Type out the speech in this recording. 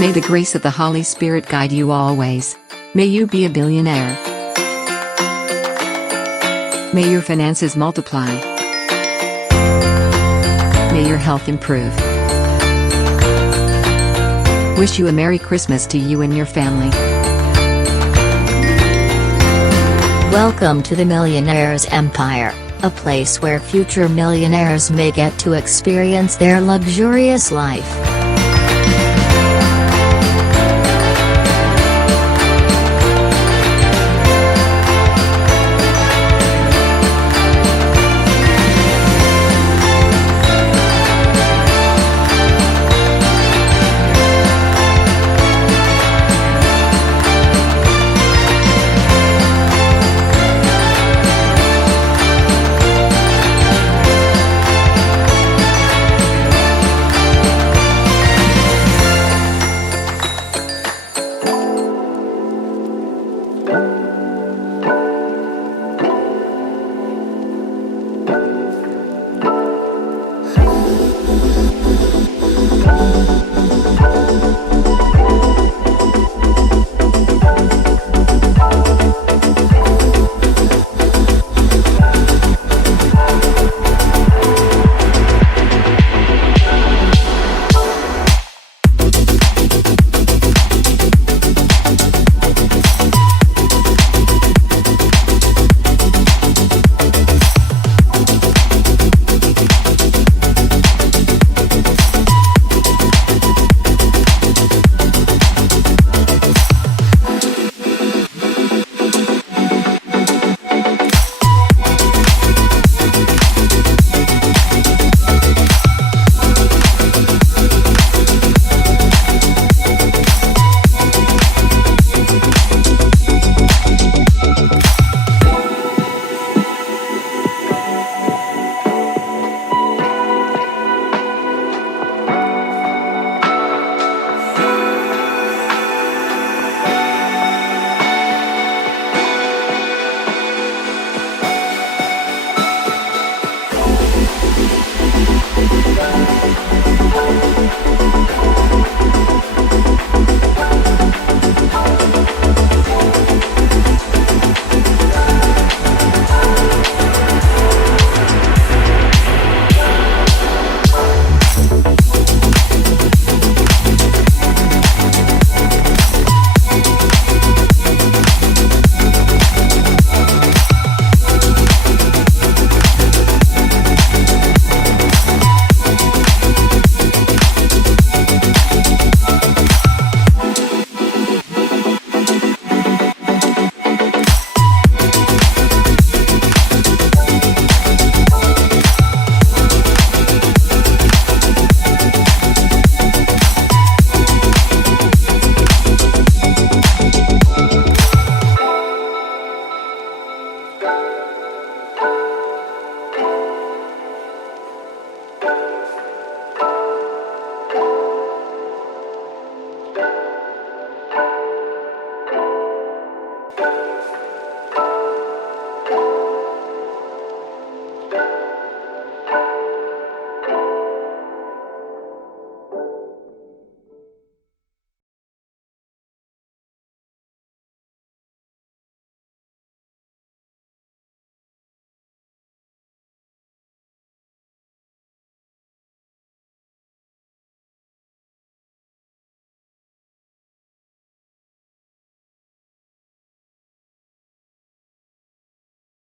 May the grace of the Holy Spirit guide you always. May you be a billionaire. May your finances multiply. May your health improve. Wish you a Merry Christmas to you and your family. Welcome to the Millionaires Empire, a place where future millionaires may get to experience their luxurious life.